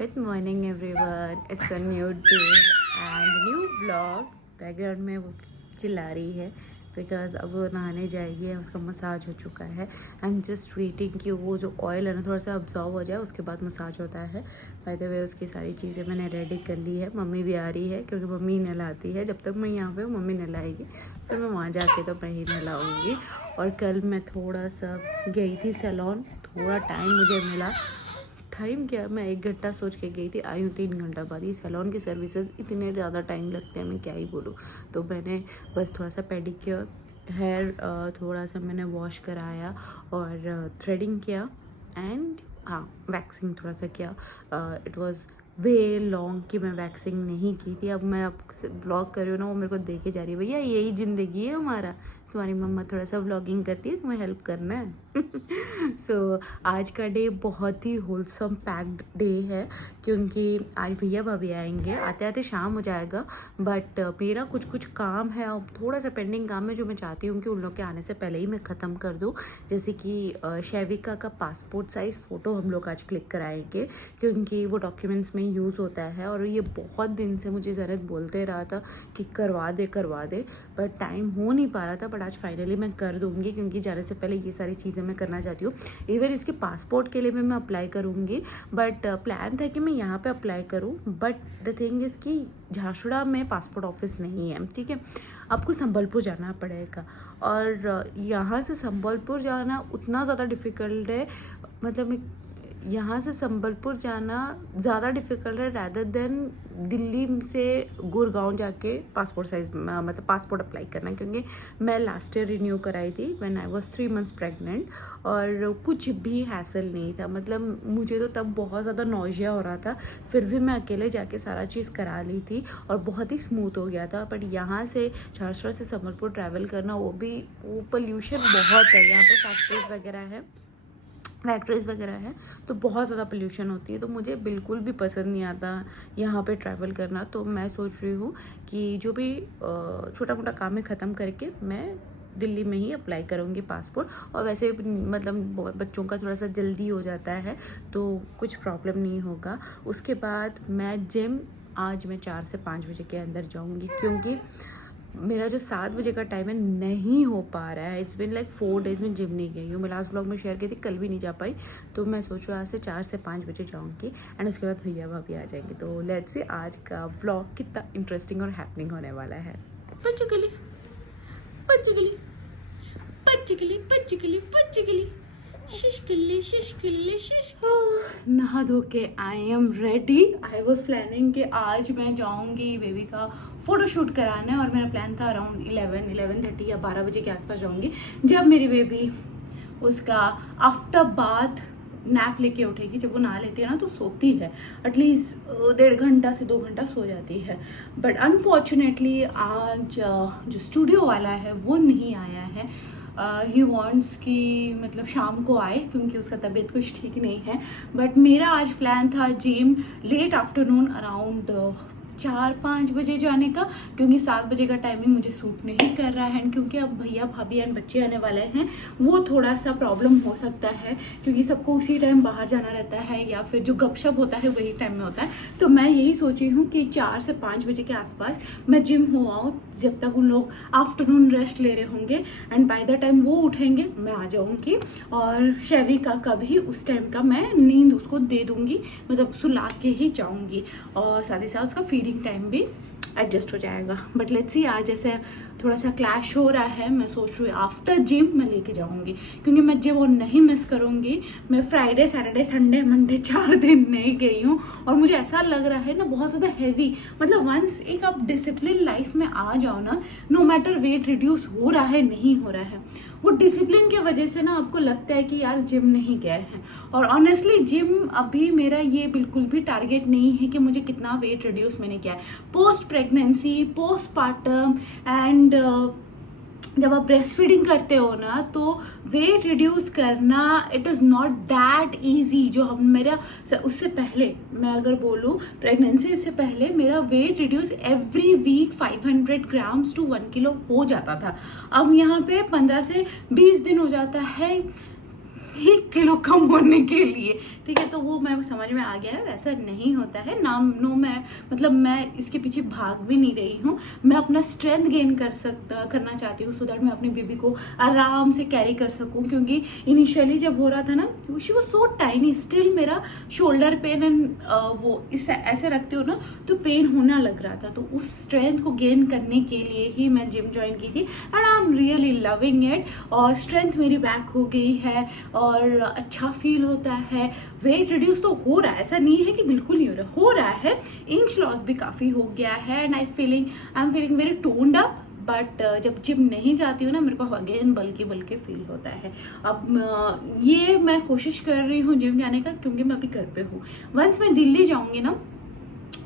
Good morning everyone. It's a new day and new vlog. Background में वो चिल्ला रही है बिकॉज अब वो नहाने जाएगी, उसका मसाज हो चुका है. आई एम जस्ट वेटिंग कि वो जो ऑयल है ना थोड़ा सा अब्जॉर्व हो जाए, उसके बाद मसाज होता है. बाय द वे उसकी सारी चीज़ें मैंने रेडी कर ली है. मम्मी भी आ रही है क्योंकि मम्मी नहलाती है. जब तक मैं यहाँ पे हूँ मम्मी नहलाएगी, तो मैं वहाँ जाके तो मैं ही नहलाऊँगी. और कल मैं थोड़ा सा गई थी सैलून, थोड़ा टाइम मुझे मिला. टाइम क्या, मैं 1 घंटा सोच के गई थी, आई हूँ 3 घंटा बाद. ये सैलून की सर्विसेज इतने ज़्यादा टाइम लगते हैं, मैं क्या ही बोलूँ. तो मैंने बस थोड़ा सा पेडिक्योर, हेयर थोड़ा सा मैंने वॉश कराया और थ्रेडिंग किया एंड हाँ वैक्सिंग थोड़ा सा किया. इट वॉज़ वे लॉन्ग कि मैं वैक्सिंग नहीं की थी. अब मैं आपसे ब्लॉग कर रही हूँ ना, वो मेरे को देखे जा रही है, भैया यही ज़िंदगी है हमारा. तुम्हारी मम्मा थोड़ा सा व्लॉगिंग करती है, तुम्हें हेल्प करना है. सो आज का डे बहुत ही होलसम पैक्ड डे है क्योंकि आज भैया भाभी आएंगे. आते आते शाम हो जाएगा, बट मेरा कुछ काम है और थोड़ा सा पेंडिंग काम है जो मैं चाहती हूँ कि उन लोग के आने से पहले ही मैं ख़त्म कर दूँ. जैसे कि शैविका का पासपोर्ट साइज़ फ़ोटो हम लोग आज क्लिक कराएंगे क्योंकि वो डॉक्यूमेंट्स में यूज़ होता है. और ये बहुत दिन से मुझे ज़रत बोलते रहा था कि करवा दे, बट टाइम हो नहीं पा रहा था. बट आज फाइनली मैं कर दूँगी क्योंकि जाने से पहले ये सारी चीज़ें मैं करना चाहती हूँ. इवन इसके पासपोर्ट के लिए भी मैं अप्लाई करूँगी, बट प्लान था कि मैं यहाँ पे अप्लाई करूँ. बट द थिंग इज़ कि झारसुगड़ा में पासपोर्ट ऑफिस नहीं है. ठीक है, आपको संबलपुर जाना पड़ेगा और यहाँ से संबलपुर जाना उतना ज़्यादा डिफ़िकल्ट है. मतलब यहाँ से संबलपुर जाना ज़्यादा डिफ़िकल्ट है रैदर देन दिल्ली से गुड़गांव जाके पासपोर्ट साइज मतलब पासपोर्ट अप्लाई करना. क्योंकि मैं लास्ट ईयर रिन्यू कराई थी when I was 3 months pregnant और कुछ भी हैसल नहीं था. मतलब मुझे तो तब बहुत ज़्यादा नौजिया हो रहा था, फिर भी मैं अकेले जाके सारा चीज़ करा ली थी और बहुत ही स्मूथ हो गया था. बट यहाँ से झारसुगड़ा से संबलपुर ट्रैवल करना, वो पोल्यूशन बहुत है. यहाँ पर फैक्ट्रीज वगैरह है तो बहुत ज़्यादा पोल्यूशन होती है. तो मुझे बिल्कुल भी पसंद नहीं आता यहाँ पे ट्रैवल करना. तो मैं सोच रही हूँ कि जो भी छोटा मोटा काम है ख़त्म करके मैं दिल्ली में ही अप्लाई करूँगी पासपोर्ट. और वैसे मतलब बच्चों का थोड़ा सा जल्दी हो जाता है तो कुछ प्रॉब्लम नहीं होगा. उसके बाद मैं जिम आज मैं 4 से 5 बजे के अंदर जाऊँगी क्योंकि मेरा जो 7 बजे का टाइम है नहीं हो पा रहा है. इट्स बिन लाइक 4 डेज़ में जिम नहीं गई हूँ. मैं लास्ट ब्लॉग में शेयर की थी, कल भी नहीं जा पाई. तो मैं सोच रही हूँ आज से 4 से 5 बजे जाऊँगी एंड उसके बाद भैया भाभी आ जाएंगे. तो लेट्स सी आज का ब्लॉग कितना इंटरेस्टिंग और हैपनिंग होने वाला है. नहा धो के I am ready. I was planning कि आज मैं जाऊंगी बेबी का फ़ोटोशूट कराने और मेरा प्लान था अराउंड 11:30 या 12 बजे के आसपास जाऊंगी, जब मेरी बेबी उसका आफ्टर बाथ नैप लेके उठेगी. जब वो नहा लेती है ना तो सोती है, एटलीस्ट 1.5 घंटा से 2 घंटा सो जाती है. बट अनफॉर्चुनेटली आज जो स्टूडियो वाला है वो नहीं आया है. ही वॉन्ट्स कि मतलब शाम को आए क्योंकि उसका तबीयत कुछ ठीक नहीं है. बट मेरा आज प्लान था जिम लेट आफ्टरनून अराउंड 4-5 बजे जाने का क्योंकि 7 बजे का टाइमिंग मुझे सूट नहीं कर रहा है. क्योंकि अब भैया भाभी एंड बच्चे आने वाले हैं, वो थोड़ा सा प्रॉब्लम हो सकता है क्योंकि सबको उसी टाइम बाहर जाना रहता है या फिर जो गपशप होता है वही टाइम में होता है. तो मैं यही सोची हूँ कि 4 से 5 बजे के आसपास मैं जिम हो आऊँ, जब तक उन लोग आफ्टरनून रेस्ट ले रहे होंगे एंड बाय द टाइम वो उठेंगे मैं आ जाऊँगी. और शैविका का भी उस टाइम का मैं नींद उसको दे दूँगी, मतलब सुला के ही जाऊँगी और साथ ही साथ उसका फीडिंग टाइम भी एडजस्ट हो जाएगा. बट लेट्स सी, आज ऐसे थोड़ा सा क्लैश हो रहा है. मैं सोच रही हूँ आफ्टर जिम मैं लेके जाऊँगी क्योंकि मैं जिम और नहीं मिस करूँगी. मैं फ्राइडे सैटरडे संडे मंडे 4 दिन नहीं गई हूँ और मुझे ऐसा लग रहा है ना बहुत ज़्यादा हैवी. मतलब वंस एक आप डिसिप्लिन लाइफ में आ जाओ ना, नो मैटर वेट रिड्यूस हो रहा है नहीं हो रहा है, वो डिसिप्लिन की वजह से ना आपको लगता है कि यार जिम नहीं गए हैं. और ऑनेस्टली जिम अभी मेरा ये बिल्कुल भी टारगेट नहीं है कि मुझे कितना वेट रिड्यूस मैंने किया है. Post pregnancy, post partum and जब आप ब्रेस्ट फीडिंग करते हो ना तो वेट रिड्यूस करना it is not that easy. जो हम मेरा उससे पहले मैं अगर बोलूँ प्रेगनेंसी से पहले मेरा weight reduce every week 500 grams to 1 kilo हो जाता था. अब यहाँ पे 15 से 20 दिन हो जाता है 1 किलो कम होने के लिए, ठीक है। तो वो मैं समझ में आ गया है, वैसा नहीं होता है ना। नो, मैं मतलब मैं इसके पीछे भाग भी नहीं रही हूँ। मैं अपना स्ट्रेंथ गेन करना चाहती हूँ, सो दैट मैं अपनी बेबी को आराम से कैरी कर सकूँ। क्योंकि इनिशियली जब हो रहा था ना, she was so tiny, still मेरा शोल्डर पेन एंड वो इस ऐसे रखते हो ना तो पेन होना लग रहा था। तो उस स्ट्रेंथ को गेन करने के लिए ही मैं जिम ज्वाइन की थी, and I am really loving it. और स्ट्रेंथ मेरी बैक हो गई है और अच्छा फील होता है। वेट रिड्यूस तो हो रहा है, ऐसा नहीं है कि बिल्कुल नहीं हो रहा है। इंच लॉस भी काफ़ी हो गया है, and I am feeling very toned up. But जब जिम नहीं जाती हूँ ना, मेरे को अगेन बल्कि फील होता है। अब ये मैं कोशिश कर रही हूँ जिम जाने का, क्योंकि मैं अभी घर पे हूँ। वंस मैं दिल्ली जाऊँगी ना,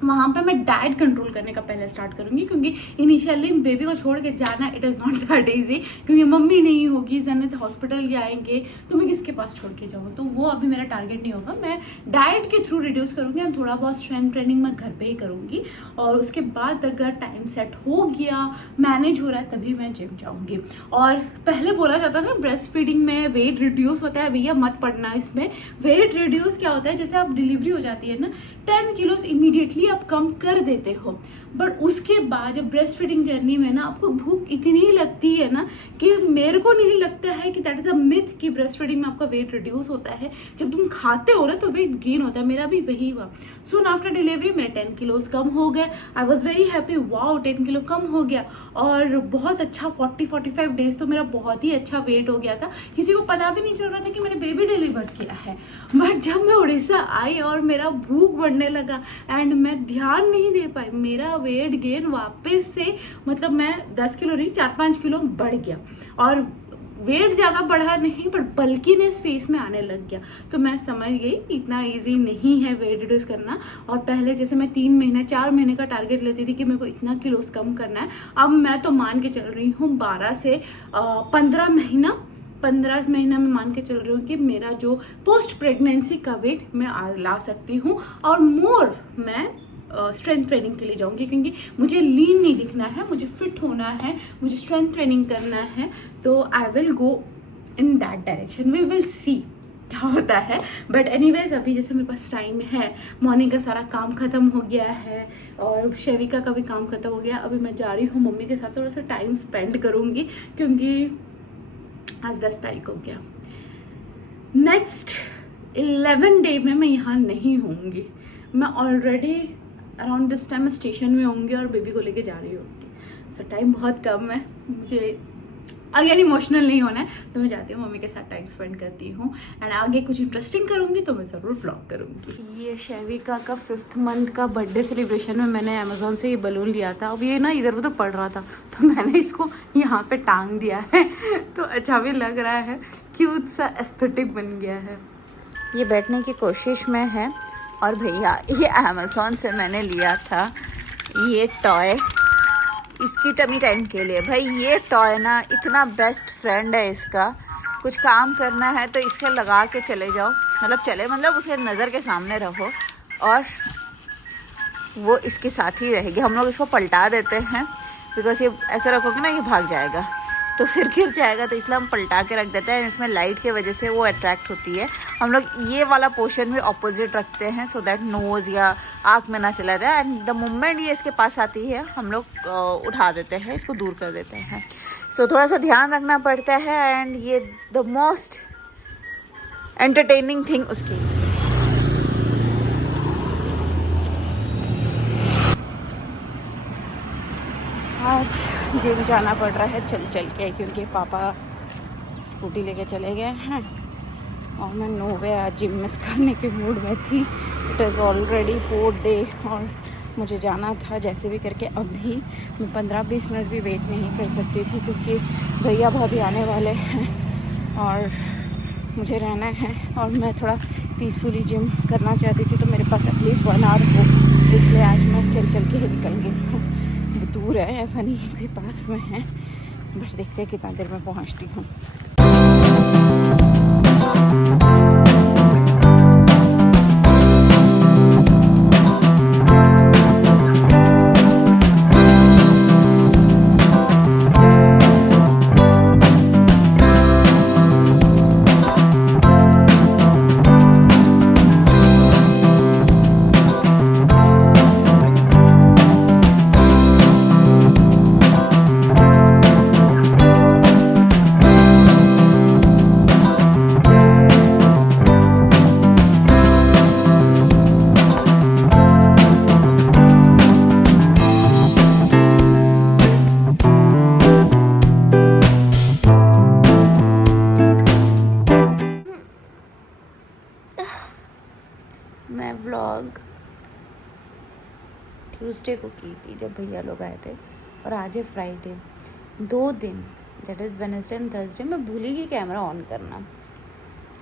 वहाँ पे मैं डाइट कंट्रोल करने का पहले स्टार्ट करूँगी। क्योंकि इनिशियली बेबी को छोड़ के जाना it is not that easy, क्योंकि मम्मी नहीं होगी, जन्नत हॉस्पिटल जाएंगे तो मैं किसके पास छोड़ के जाऊँ। तो वो अभी मेरा टारगेट नहीं होगा। मैं डाइट के थ्रू रिड्यूस करूँगी और थोड़ा बहुत स्ट्रेंथ ट्रेनिंग मैं घर पे ही करूँगी। और उसके बाद अगर टाइम सेट हो गया, मैनेज हो रहा है, तभी मैं जिम जाऊँगी। और पहले बोला जाता ना ब्रेस्ट फीडिंग में वेट रिड्यूस होता है, भैया मत पड़ना इसमें। वेट रिड्यूस क्या होता है, जैसे आप डिलीवरी हो जाती है ना, 10 किलोस इमीडिएटली आप कम कर देते हो, बट उसके बाद जब ब्रेस्ट फीडिंग जर्नी में ना आपको भूख इतनी लगती है ना, कि मेरे को नहीं लगता है कि दैट इज अ मिथ कि ब्रेस्ट फीडिंग में आपका वेट रिड्यूस होता है। जब तुम खाते हो ना तो वेट गेन होता है। मेरा भी वही हुआ। सून आफ्टर डिलीवरी मेरे 10 किलोस कम हो गए। I was very happy, wow 10 kilo कम हो गया। और बहुत अच्छा 40-45 डेज तो मेरा बहुत ही अच्छा वेट हो गया था। किसी को पता भी नहीं चल रहा था कि मैंने बेबी डिलीवर किया है। बट जब मैं उड़ीसा आई और मेरा भूख बढ़ने लगा एंड मैं ध्यान नहीं दे पाई, मेरा वेट गेन वापस से, मतलब मैं 10 किलो नहीं 4-5 किलो बढ़ गया। और वेट ज़्यादा बढ़ा नहीं, पर बल्कीनेस फेस में आने लग गया। तो मैं समझ गई इतना इजी नहीं है वेट रिड्यूस करना। और पहले जैसे मैं 3 महीने 4 महीने का टारगेट लेती थी कि मेरे को इतना किलोस कम करना है, अब मैं तो मान के चल रही हूँ 12 से 15 महीना में मान के चल रही हूँ कि मेरा जो पोस्ट प्रेगनेंसी का वेट मैं ला सकती हूँ। और मोर मैं स्ट्रेंथ ट्रेनिंग के लिए जाऊंगी, क्योंकि मुझे लीन नहीं दिखना है, मुझे फिट होना है, मुझे स्ट्रेंथ ट्रेनिंग करना है। तो I will go in that direction, we will see क्या होता है। बट एनीवेज अभी जैसे मेरे पास टाइम है, मॉर्निंग का सारा काम खत्म हो गया है और शेविका का भी काम खत्म हो गया। अभी मैं जा रही हूँ मम्मी के साथ थोड़ा सा टाइम स्पेंड करूँगी, क्योंकि आज 10 तारीख हो गया। नेक्स्ट 11 डे में मैं यहाँ नहीं होंगी। मैं already around this time station में होंगी और बेबी को लेके जा रही होंगी। सो टाइम बहुत कम है, मुझे अगेन इमोशनल नहीं होना है। तो मैं जाती हूँ मम्मी के साथ टाइम स्पेंड करती हूँ, एंड आगे कुछ इंटरेस्टिंग करूँगी तो मैं ज़रूर व्लॉग करूँगी। ये शेविका का 5th मंथ का बर्थडे सेलिब्रेशन में मैंने अमेजोन से ये बलून लिया था। अब ये ना इधर उधर पड़ रहा था तो मैंने इसको यहाँ पे टांग दिया है तो अच्छा भी लग रहा है, क्यूट सा एस्थेटिक बन गया है। ये बैठने की कोशिश में है। और भैया ये अमेजोन से मैंने लिया था ये टॉय इसकी टमी टाइम के लिए। भाई ये टॉय ना इतना बेस्ट फ्रेंड है इसका। कुछ काम करना है तो इसके लगा के चले जाओ, मतलब उसके नज़र के सामने रहो और वो इसके साथ ही रहेगी। हम लोग इसको पलटा देते हैं बिकॉज ये ऐसे रखोगे ना ये भाग जाएगा तो फिर गिर जाएगा, तो इसलिए हम पलटा के रख देते हैं। इसमें लाइट की वजह से वो अट्रैक्ट होती है। हम लोग ये वाला पोर्शन भी ऑपोजिट रखते हैं सो दैट नोज़ या आँख में ना चला जाए। एंड द मोमेंट ये इसके पास आती है हम लोग उठा देते हैं, इसको दूर कर देते हैं। सो थोड़ा सा ध्यान रखना पड़ता है। एंड ये द मोस्ट एंटरटेनिंग थिंग उसकी। आज जिम जाना पड़ रहा है चल के, क्योंकि पापा स्कूटी लेके चले गए हैं और मैं नो वे आज जिम मिस करने के मूड में थी। It is already 4th day और मुझे जाना था जैसे भी करके। अभी मैं 15-20 मिनट भी वेट नहीं कर सकती थी, क्योंकि भैया भाभी आने वाले हैं और मुझे रहना है। और मैं थोड़ा पीसफुली जिम करना चाहती थी, तो मेरे पास एटलीस्ट 1 आवर हो, इसलिए आज मैं चल के ही निकल गई हूँ। दूर है, ऐसा नहीं है कोई पास में है, बस देखते हैं कितना देर में पहुँचती हूँ। ट्यूसडे को की थी जब भैया लोग आए थे, और आज है फ्राइडे। 2 दिन, that is Wednesday and Thursday, मैं भूली गई कैमरा ऑन करना।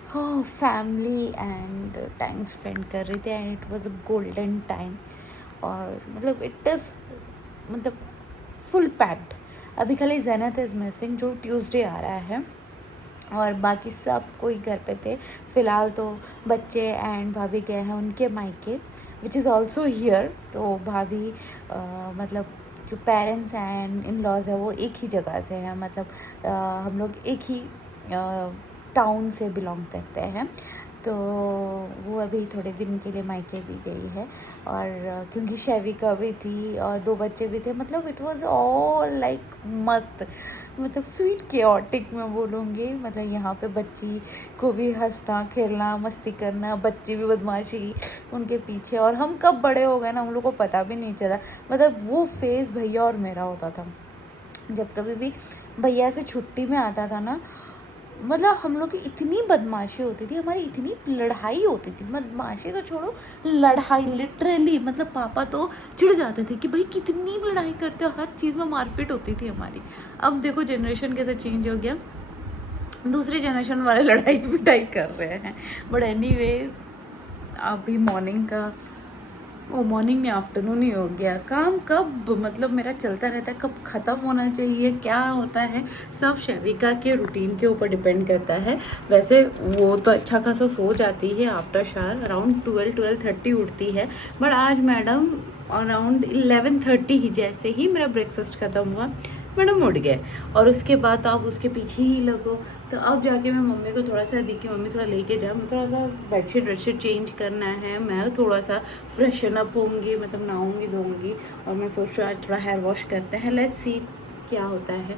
हाँ, फैमिली एंड टाइम स्पेंड कर रही थी and it was a golden time. और मतलब इट इज़ मतलब फुल पैक्ड। अभी खाली ज़ेनत इज़ मिसिंग जो ट्यूसडे आ रहा है, और बाकी सब कोई घर पे थे। फ़िलहाल तो बच्चे एंड भाभी गए हैं उनके मायके, विच इज़ ऑल्सो हियर। तो भाभी मतलब जो पेरेंट्स एंड इन लॉज है वो एक ही जगह से हैं, मतलब हम लोग एक ही टाउन से बिलोंग करते हैं। तो वो अभी थोड़े दिन के लिए मायके भी गई है, और क्योंकि शैविका भी थी और 2 बच्चे भी थे, मतलब इट वाज ऑल लाइक मस्त, मतलब स्वीट केओटिक मैं बोलूँगी। मतलब यहाँ पे बच्ची को भी हंसना खेलना मस्ती करना, बच्चे भी बदमाशी उनके पीछे, और हम कब बड़े हो गए ना हम लोग को पता भी नहीं चला। मतलब वो फेज़ भैया और मेरा होता था, जब कभी भी भैया से छुट्टी में आता था ना, मतलब हम लोग की इतनी बदमाशी होती थी, हमारी इतनी लड़ाई होती थी, बदमाशी तो छोड़ो, लड़ाई लिटरली। मतलब पापा तो चिढ़ जाते थे कि भाई कितनी लड़ाई करते हो, हर चीज़ में मारपीट होती थी हमारी। अब देखो जनरेशन कैसे चेंज हो गया, दूसरी जनरेशन वाले लड़ाई पिटाई कर रहे हैं। बट एनीवेज अभी मॉर्निंग का, वो मॉर्निंग में आफ्टरनून ही हो गया। काम कब मतलब मेरा चलता रहता है, कब ख़त्म होना चाहिए, क्या होता है, सब शैविका के रूटीन के ऊपर डिपेंड करता है। वैसे वो तो अच्छा खासा सो जाती है, आफ्टर शावर अराउंड 12-12:30 उठती है। बट आज मैडम अराउंड 11:30 ही, जैसे ही मेरा ब्रेकफास्ट ख़त्म हुआ मैडम उठ गए, और उसके बाद आप उसके पीछे ही लगो। तो अब जाके मैं मम्मी को थोड़ा सा दिखी, मम्मी थोड़ा लेके जा, मैं थोड़ा सा बेडशीट वेडशीट चेंज करना है, मैं थोड़ा सा फ्रेशन अप होंगी, मतलब नहाऊंगी धोऊंगी, और मैं सोच रही हूँ आज थोड़ा हेयर वॉश करते हैं, लेट्स सी क्या होता है।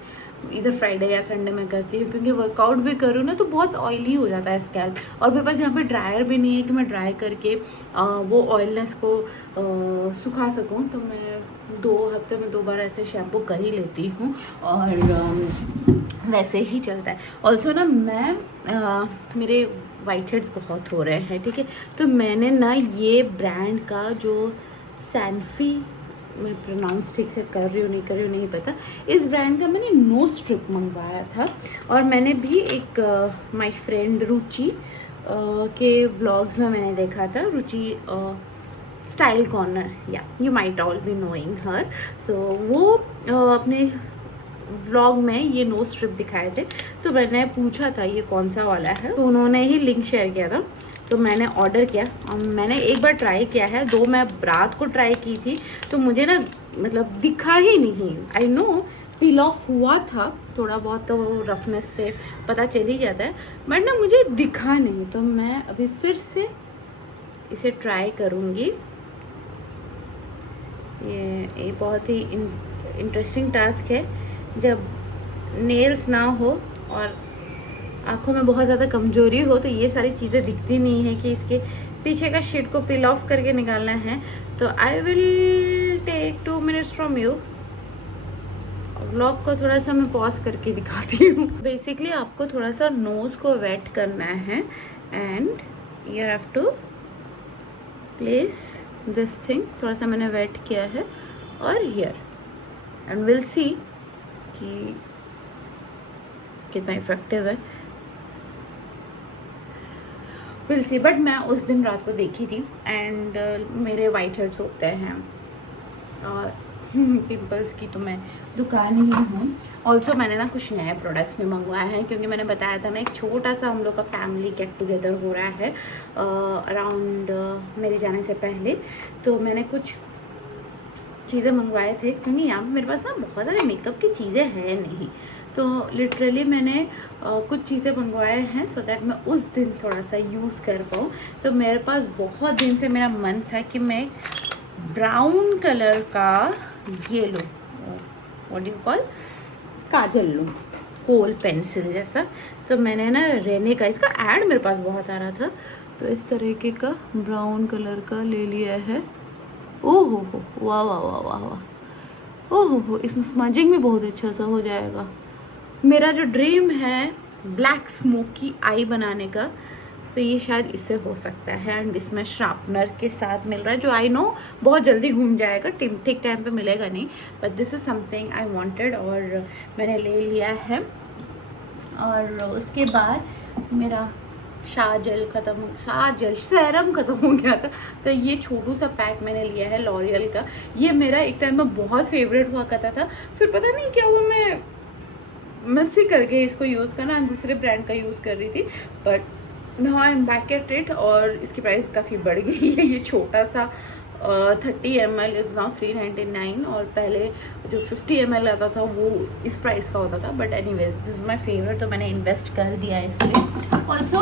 इधर फ्राइडे या संडे में करती हूँ, क्योंकि वर्कआउट भी करूँ ना तो बहुत ऑयली हो जाता है स्कैल्प, और मेरे पास यहाँ पे ड्रायर भी नहीं है कि मैं ड्राई करके वो ऑयलनेस को सुखा सकूँ। तो मैं 2 हफ्ते में 2 बार ऐसे शैम्पू कर ही लेती हूँ, और वैसे ही चलता है। ऑल्सो ना मैं मेरे वाइट हेड्स बहुत हो रहे हैं, ठीक है, तो मैंने ना ये ब्रांड का जो सैनफी, मैं प्रोनाउंस ठीक से कर रही हूँ नहीं कर रही हूँ नहीं पता, इस ब्रांड का मैंने नो स्ट्रिप मंगवाया था। और मैंने भी एक माय फ्रेंड रुचि के व्लॉग्स में मैंने देखा था, रुचि स्टाइल कॉर्नर, या you might all be knowing her. So वो अपने व्लॉग में ये नो स्ट्रिप दिखाए थे, तो मैंने पूछा था ये कौन सा वाला है, तो उन्होंने ही लिंक शेयर किया था, तो मैंने ऑर्डर किया। और मैंने एक बार ट्राई किया है, 2 मैं रात को ट्राई की थी, तो मुझे ना मतलब दिखा ही नहीं। आई नो पील ऑफ हुआ था थोड़ा बहुत, तो रफनेस से पता चल ही जाता है, बट ना मुझे दिखा नहीं। तो मैं अभी फिर से इसे ट्राई करूँगी। ये बहुत ही इंटरेस्टिंग टास्क है, जब नेल्स ना हो और आँखों में बहुत ज़्यादा कमजोरी हो तो ये सारी चीज़ें दिखती नहीं है कि इसके पीछे का शीट को पील ऑफ करके निकालना है। तो I will take 2 minutes from you. Vlog को थोड़ा सा मैं पॉज करके दिखाती हूँ। बेसिकली आपको थोड़ा सा नोज़ को वेट करना है, and you have to place this thing, थोड़ा सा मैंने वेट किया है, और हियर, एंड विल सी कि कितना इफेक्टिव है, विल सी। बट मैं उस दिन रात को देखी थी, एंड मेरे वाइट हेड्स होते हैं और पिंपल्स की तो मैं दुकान ही हूँ। ऑल्सो मैंने ना कुछ नए प्रोडक्ट्स भी मंगवाए हैं, क्योंकि मैंने बताया था ना एक छोटा सा हम लोग का फैमिली गेट टुगेदर हो रहा है अराउंड मेरे जाने से पहले। तो मैंने कुछ चीज़ें मंगवाए थे, क्योंकि यहाँ पे मेरे पास ना बहुत सारे मेकअप की चीज़ें हैं नहीं, तो लिटरली मैंने कुछ चीज़ें मंगवाए हैं सो दैट मैं उस दिन थोड़ा सा यूज़ कर पाऊँ। तो मेरे पास बहुत दिन से मेरा मन था कि मैं ब्राउन कलर का ये लूँ, व्हाट यू कॉल, काजल लूँ, कोल पेंसिल जैसा। तो मैंने ना रेने का, इसका ऐड मेरे पास बहुत आ रहा था, तो इस तरीके का ब्राउन कलर का ले लिया है। ओह हो, वाह वाह वाह वाह वाह, ओह हो, इसमें स्मजिंग भी बहुत अच्छा सा हो जाएगा। मेरा जो ड्रीम है ब्लैक स्मोकी आई बनाने का, तो ये शायद इससे हो सकता है। एंड इसमें शार्पनर के साथ मिल रहा है, जो आई नो बहुत जल्दी घूम जाएगा, ठीक टाइम पे मिलेगा नहीं, but this is something I wanted और मैंने ले लिया है। और उसके बाद मेरा सेरम ख़त्म हो गया था, तो ये छोटू सा पैक मैंने लिया है लॉरियल का। ये मेरा एक टाइम में बहुत फेवरेट हुआ करता था, फिर पता नहीं क्या हुआ, मैं मिस ही करके इसको यूज़ करना, दूसरे ब्रांड का यूज़ कर रही थी, but now I am back at it. और इसकी प्राइस काफ़ी बढ़ गई है। ये छोटा सा 30 ml इज़ नाउ 399 और पहले जो 50 ml आता था वो इस प्राइस का होता था। But anyways this is my favourite, तो मैंने इन्वेस्ट कर दिया है इसमें। ऑल्सो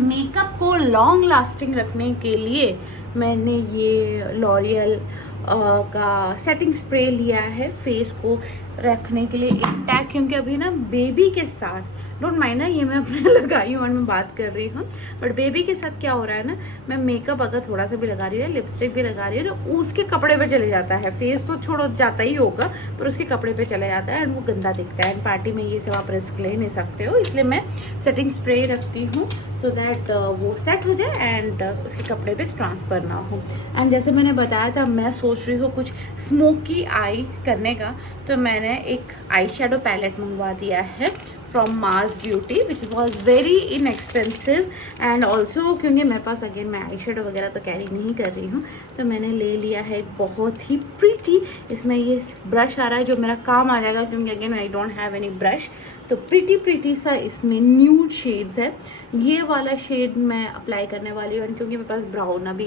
मेकअप को लॉन्ग लास्टिंग रखने के लिए मैंने ये लॉरियल का सेटिंग स्प्रे लिया है फेस को रखने के लिए एक टैग, क्योंकि अभी ना बेबी के साथ, डोंट माइंड ना ये मैं अपने लगाई हूँ और मैं बात कर रही हूँ, बट बेबी के साथ क्या हो रहा है ना, मैं मेकअप अगर थोड़ा सा भी लगा रही हूँ, लिपस्टिक भी लगा रही हूँ, तो उसके कपड़े पे चले जाता है, फेस तो छोड़ो जाता ही होगा पर उसके कपड़े पे चले जाता है एंड वो गंदा दिखता है। एंड पार्टी में ये सब आप रिस्क ले नहीं सकते हो, इसलिए मैं सेटिंग स्प्रे रखती हूँ सो दैट वो सेट हो जाए एंड उसके कपड़े पे ट्रांसफ़र ना हो। एंड जैसे मैंने बताया था, मैं सोच रही हूँ कुछ स्मोकी आई करने का, तो मैंने एक आई शेडो पैलेट मंगवा दिया है from Mars beauty which was very inexpensive. And also क्योंकि मेरे पास अगेन मैं आई शेडो वगैरह तो कैरी नहीं कर रही हूँ, तो मैंने ले लिया है एक बहुत ही प्रीटी, इसमें ये ब्रश आ रहा है जो मेरा काम आ जाएगा, क्योंकि again I don't have any brush. तो प्रीटी सा इसमें न्यूड शेड्स है, ये वाला शेड मैं अप्लाई करने वाली हूँ क्योंकि मेरे पास ब्राउन अभी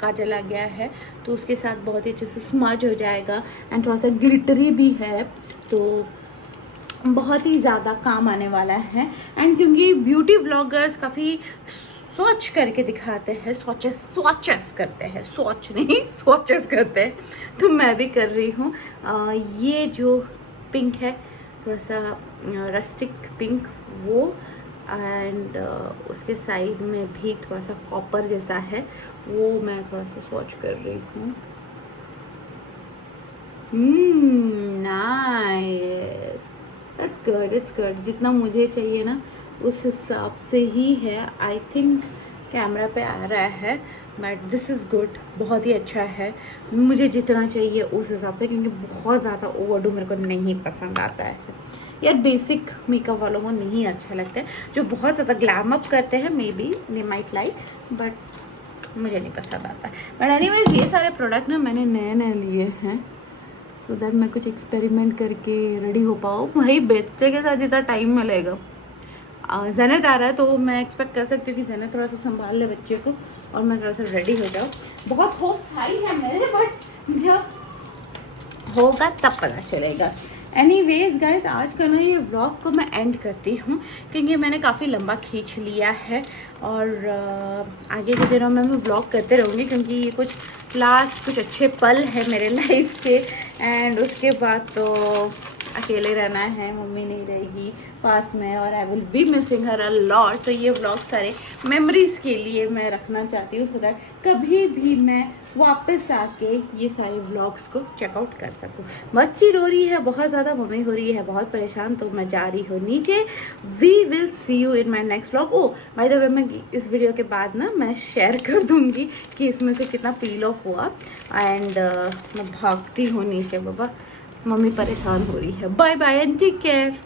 का चला गया है, तो उसके साथ बहुत ही अच्छे से स्मज हो जाएगा एंड थोड़ा सा ग्लिटरी भी है, तो बहुत ही ज़्यादा काम आने वाला है। एंड क्योंकि ब्यूटी ब्लॉगर्स काफ़ी स्वच्छ करके दिखाते हैं, स्वॉचेस करते हैं, स्वच्छ नहीं स्वॉचेस करते हैं, तो मैं भी कर रही हूँ। ये जो पिंक है थोड़ा सा रस्टिक पिंक वो, एंड उसके साइड में भी थोड़ा सा कॉपर जैसा है, वो मैं थोड़ा सा स्वॉच कर रही हूँ। नाइस, इट्स गुड, जितना मुझे चाहिए ना उस हिसाब से ही है। आई थिंक कैमरा पे आ रहा है, बट दिस इज़ गुड, बहुत ही अच्छा है, मुझे जितना चाहिए उस हिसाब से, क्योंकि बहुत ज़्यादा ओवरडू मेरे को नहीं पसंद आता है यार। बेसिक मेकअप वालों को नहीं अच्छा लगता है, जो बहुत ज़्यादा ग्लैम अप करते हैं, may be they might like, but मुझे नहीं पसंद आता। बट एनीवेज ये सारे प्रोडक्ट ना मैंने नए लिए हैं सो दैट मैं कुछ एक्सपेरिमेंट करके रेडी हो पाऊँ। वही बच्चे के साथ जितना टाइम मिलेगा, ज़ेनत आ रहा है तो मैं एक्सपेक्ट कर सकती हूँ कि ज़ेनत थोड़ा सा संभाल ले बच्चे को और मैं थोड़ा सा रेडी हो जाऊँ। बहुत होप्स हाई है मेरे, बट जब होगा तब पता चलेगा। एनीवेज गाइज, आज का ना ये व्लॉग को मैं एंड करती हूँ क्योंकि मैंने काफ़ी लंबा खींच लिया है, और आगे के दिनों में मैं व्लॉग करते रहूँगी क्योंकि ये कुछ लास्ट कुछ अच्छे पल है मेरे लाइफ के। एंड उसके बाद तो अकेले रहना है, मम्मी नहीं रहेगी पास में और I will be missing her a lot, तो ये व्लॉग सारे मेमोरीज़ के लिए मैं रखना चाहती हूँ सो दैट कभी भी मैं वापस आके ये सारे व्लॉग्स को चेकआउट कर सकूँ। बच्ची रो रही है बहुत ज़्यादा, मम्मी हो रही है बहुत परेशान, तो मैं जा रही हूँ नीचे। We will see you in my next vlog. Oh by the way, मैं इस वीडियो के बाद ना मैं शेयर कर दूँगी कि इसमें से कितना पील ऑफ हुआ। एंड मैं भागती हूँ नीचे, बाबा मम्मी परेशान हो रही है। Bye bye and take care.